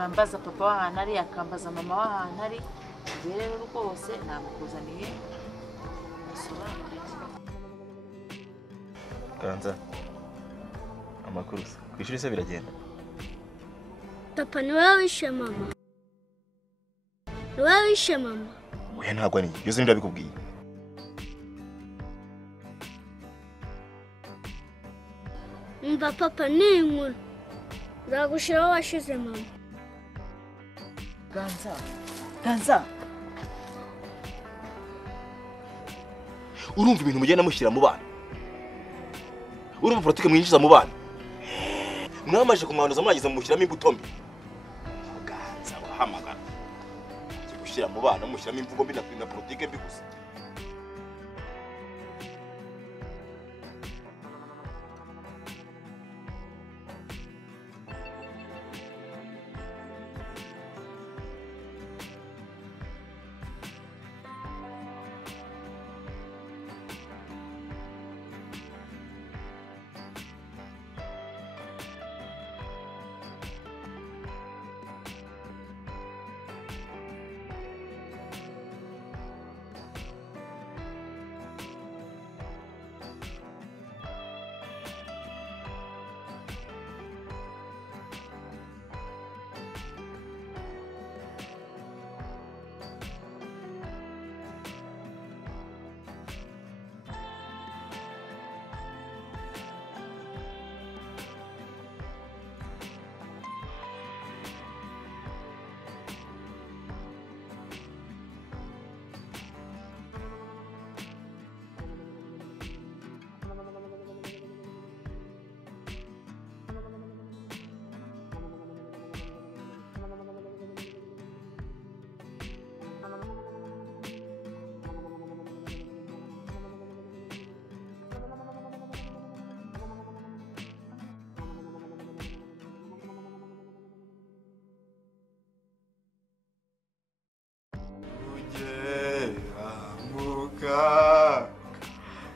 urambaza papa w'ahantu ari akambaza mama w'ahantu ari rero rwose namukuzaniye asobanurira Ganza amakuru kwishuri se biragenda Papa ni wowe wishe mama ni wowe wishe mama oya ntabwo ari byose ndabikubwiye umva papa ni inkuru nzagushiraho washize mama Ganza urumva ibintu mugenda mushyira mu bana urumva politike mwinjiza mu bana mwamaje kumwanduza mwagize mushyiramo imbuto mbi Ganza wahamagara gushyira mu bana mushyiramo imvugo mbi na politike mbi gusa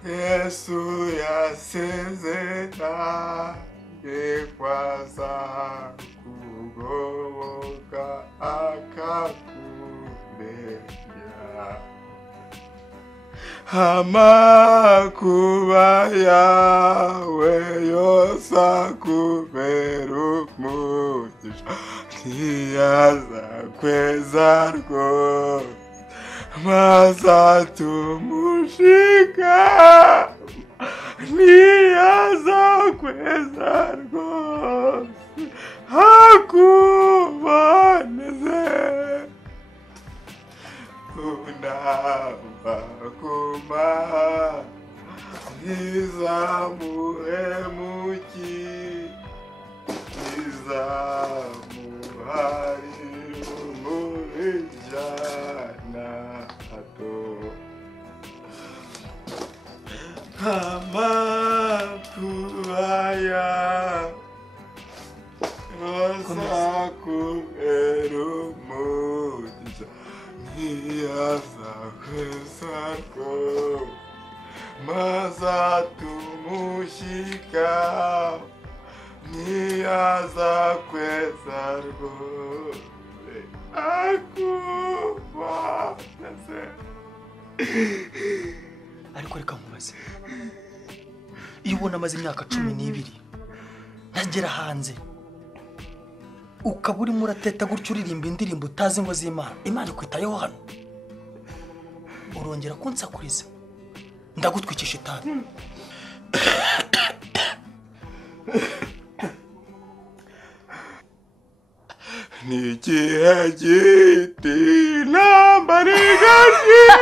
Yesu yasezera yekwaza kugoboka akakurengera amakuba yawe yose akubera umugisha ntiyaza kweza rwose mazatumushika niyaza kweza rwose hakuboneze unamba kuma nizamuhemuki nizamuhari umurijana amakubaya osakubera umugisha ntiyaza kweza rwose mazatumushyika ntiyaza kweza rwose akuboneze ariko reka nkubaze iyo ubona amaze imyaka 12 ntagera hanze ukaba urimo urateta gutyo uririmba indirimbo utazi ngo z'Imana Imana ikwitayeho hano urongera kunsakuriza ndagutwikisha itabi nikihe giti nambarigashira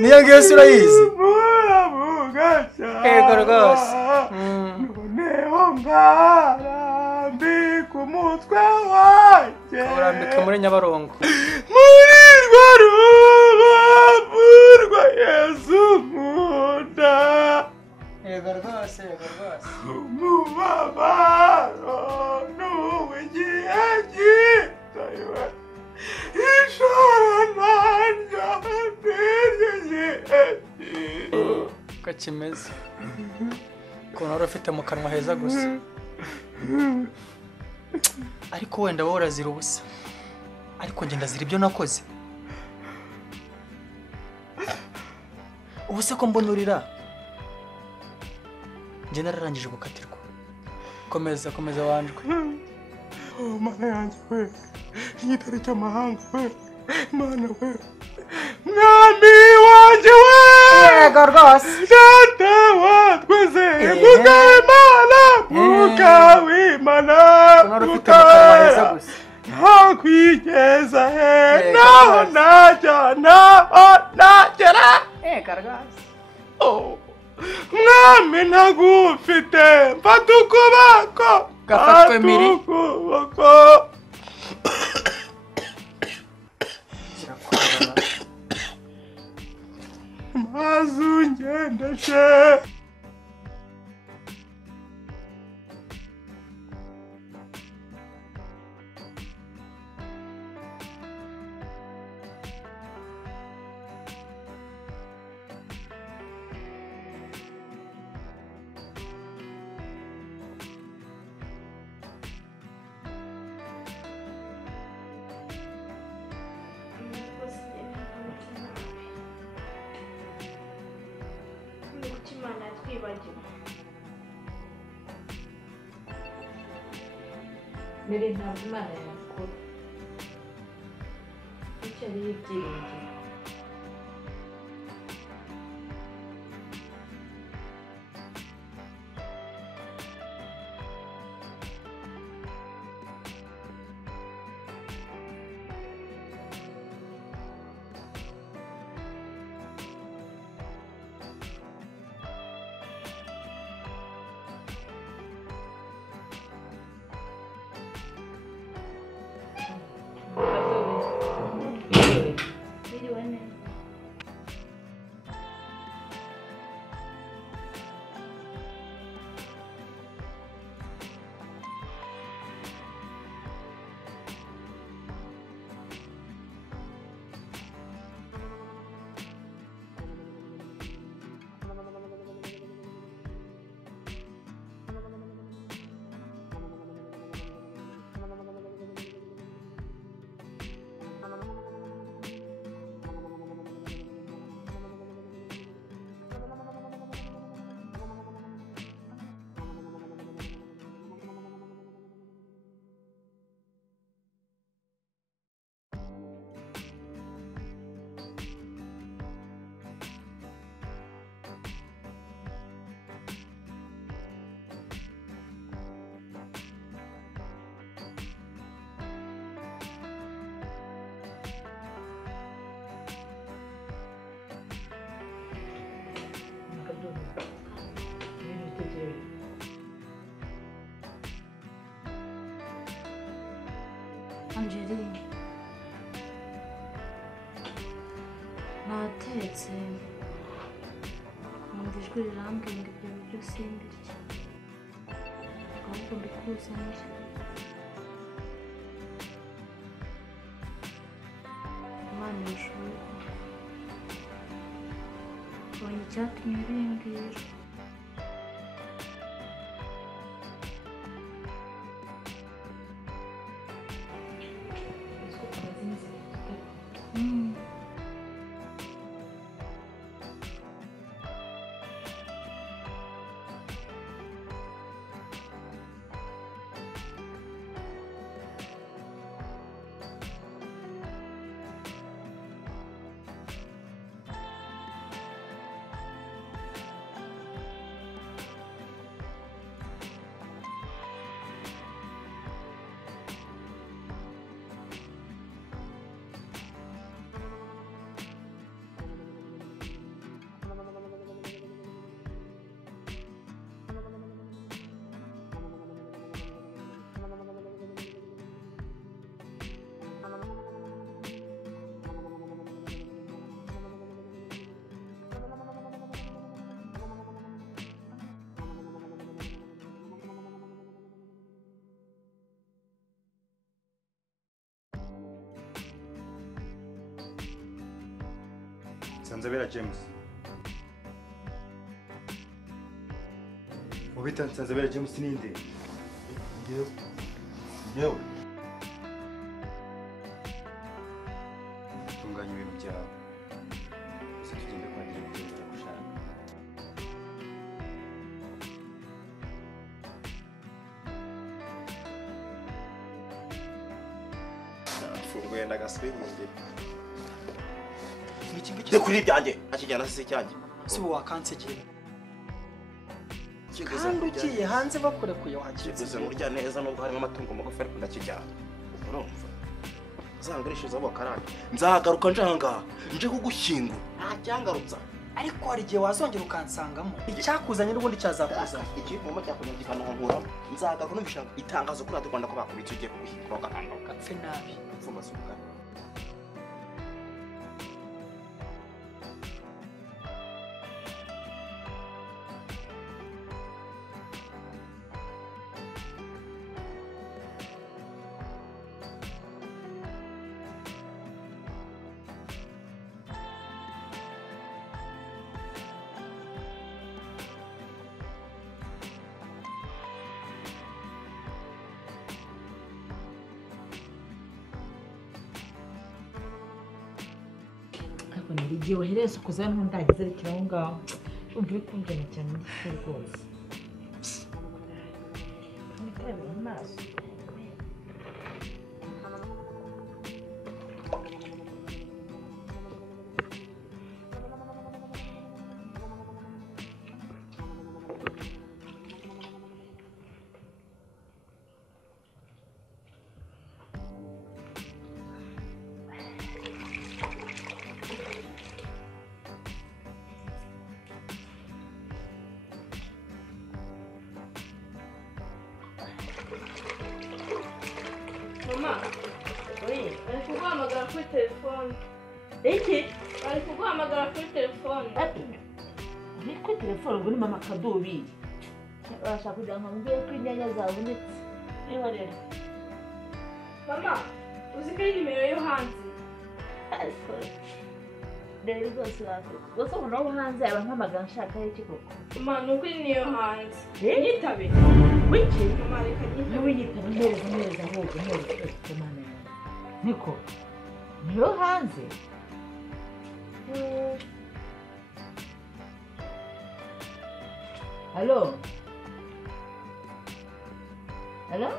niyo ngese urayizi ego rwose noneho ngarambika umutwe wanjye urambika muri Nyabarongo muri rwa rubavu rwa Yesu nkunda ego rwose umubabaro n'uw'igihe gitowe ishora naryo uko kimeze ukuntu wari ufite mu kanwa heza gusa ariko wenda wowe urazira ubusa, ariko njye ndazira ibyo nakoze. Ubu se ko mbona urira, njye nararangije gukatirwa. Komeza wanjwe. Mana yanjye we, igitare cy'amahanga we, Mana we, mwami wanjye we, Yego rwose. data wa twese, mwuka w'Imana, mwuka w'Imana, Ufite mu kanwa heza gusa. ntakwigeza he, Yego naho rwose. nagera. Yego rwose. Oh, mwami ntagufite, mfata ukuboko, Gafatwe miri. ukuboko. Kirakurana. maze ungendeshe. Imana yatwibagiwe. mbere ntabwo Imana yabikora icyo ari ibyiringiro. Biriwe neza. Angeline, natetse numva ijwi rirambwira ngo ibyo biryo simbirya, ahubwo mbikuzanire. Imana irashoboye. Ubonye icyatumye bimbwira. Nsanzabera James. Ubita Nsanzabera James ninde? Yewe. Tunganya ibintu byawe. Gusa tugende kwa nyir'ubutembera gushaka. Funguye ndagasubira mu ngeri. Iki ngiki Cyo kuri byanjye akijyana se cyanjye. si wakansekera. Kandi ugiye hanze bakurekuye wakiriye. Kiguze murya neza nubwo harimo amatungo magufi ariko ndakijyana. Urumva? Uzangurishiza abo karani. Nzagaruka njanga nje kugushyingura. Nta cyangarutsa. Ariko hari igihe wazongera ukansangamo. Icyakuzanye n'ubundi cyazakuzana. Iki mama cyakunyuze kanankura. Nzagaruka numvisha itangazo kuri Radio Rwanda ko bakubitse ugiye kubishyingura gakangaruka. Gapfe nabi. Mfumba suka. igihe wahereza ukuza ntundagize rekera aho ngaho umva uri kumvana cyane ndetse rwose ntikarebe mu maso Mama, oui, bari kuguhamagara kuri telefone. iki Bari kuguhamagara kuri telefone. ni kuri telefone ubwo ni mama Kadubi urashaka kugira ngo mbwire ko inyanya zabonetse niba rero Mama, uzi ko ari nimero yo hanze. rero rwose rwose umuntu wo hanze yaba mpamagara nshaka iki koko Mama, ni ukuri niyo hanze. Eh? Nyitabe. wiki Mama, reka nyitabe. nawe yitaba neza ahubwo neza mana yawe niko niyo hanze halo halo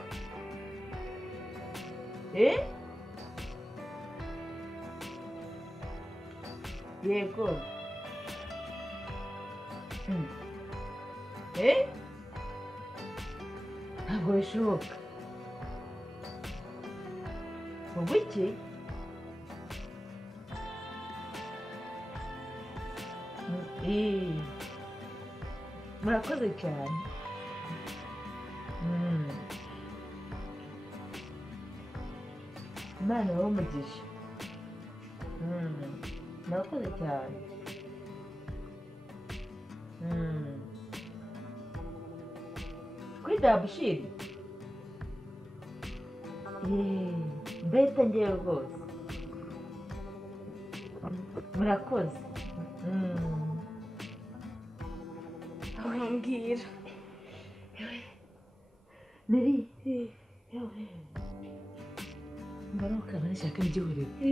yego ntabwo bishoboka ubwo iki murakoze cyane imana ibahe umugisha murakoze cyane kuri dabushiri ndahita ngewe rwose murakoze Urambwira. nari mbona ukaba nishaka iby'uburezi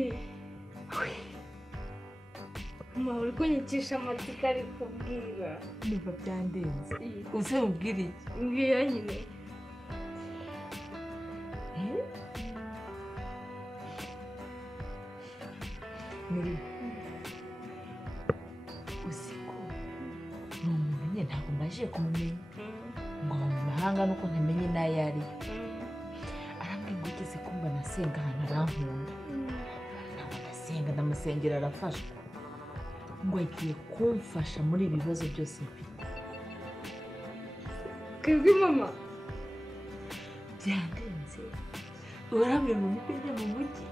Mama, uri kunyikisha amatsiko ari kubwira. ndumva byandenze uze ubwire iki Mbwira nyine. Niri uziko ni umuntu nyine ntabwo mbashije kumumenya ngo aba mu mahanga nuko ntamenye n'ayo ari yo arambwira ngo ugeze kumva nasenga ahantu arankunda ntabwo ndasenga ndamusengera arafashwa ngo agiye kumfasha muri ibi bibazo byose mfite Twebwe mama. byandenze urambwira ngo mpite mu mujyi